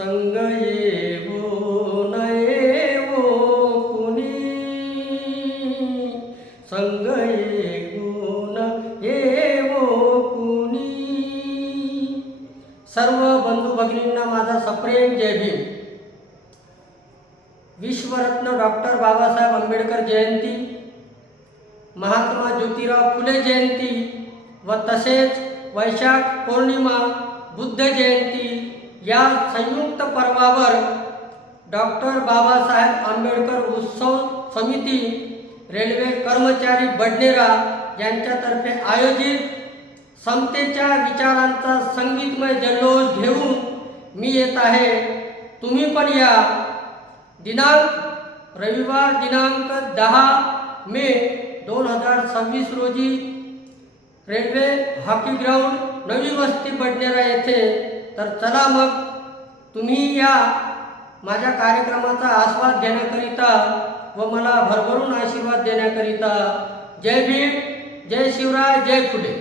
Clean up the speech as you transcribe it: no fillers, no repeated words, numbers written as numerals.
संग येवो न येवो कुणी, संग येवो न येवो कुणी। सर्व बंधू भगिनींना माझा सप्रेम जय भीम। विश्वरत्न डॉक्टर बाबासाहेब आंबेडकर जयंती, महात्मा ज्योतिराव फुले जयंती व तसेच वैशाख पौर्णिमा बुद्ध जयंती या संयुक्त पर्वावर डॉक्टर बाबासाहेब आंबेडकर उत्सव समिती रेल्वे कर्मचारी बडनेरा यांच्यातर्फे आयोजित समतेच्या विचारांचा संगीतमय जल्लोष घेऊन मी येत आहे। तुम्ही पण या। दिनांक रविवार दिनांक 10 मे 2026 रोजी रेल्वे हॉकी ग्राउंड नवी वस्ती बडनेरा येथे। तर चला मग तुम्ही या माझ्या कार्यक्रमाचा आस्वाद घेण्याकरिता व मला भरभरून आशीर्वाद देण्याकरिता। जय भीम, जय शिवराय, जय फुले।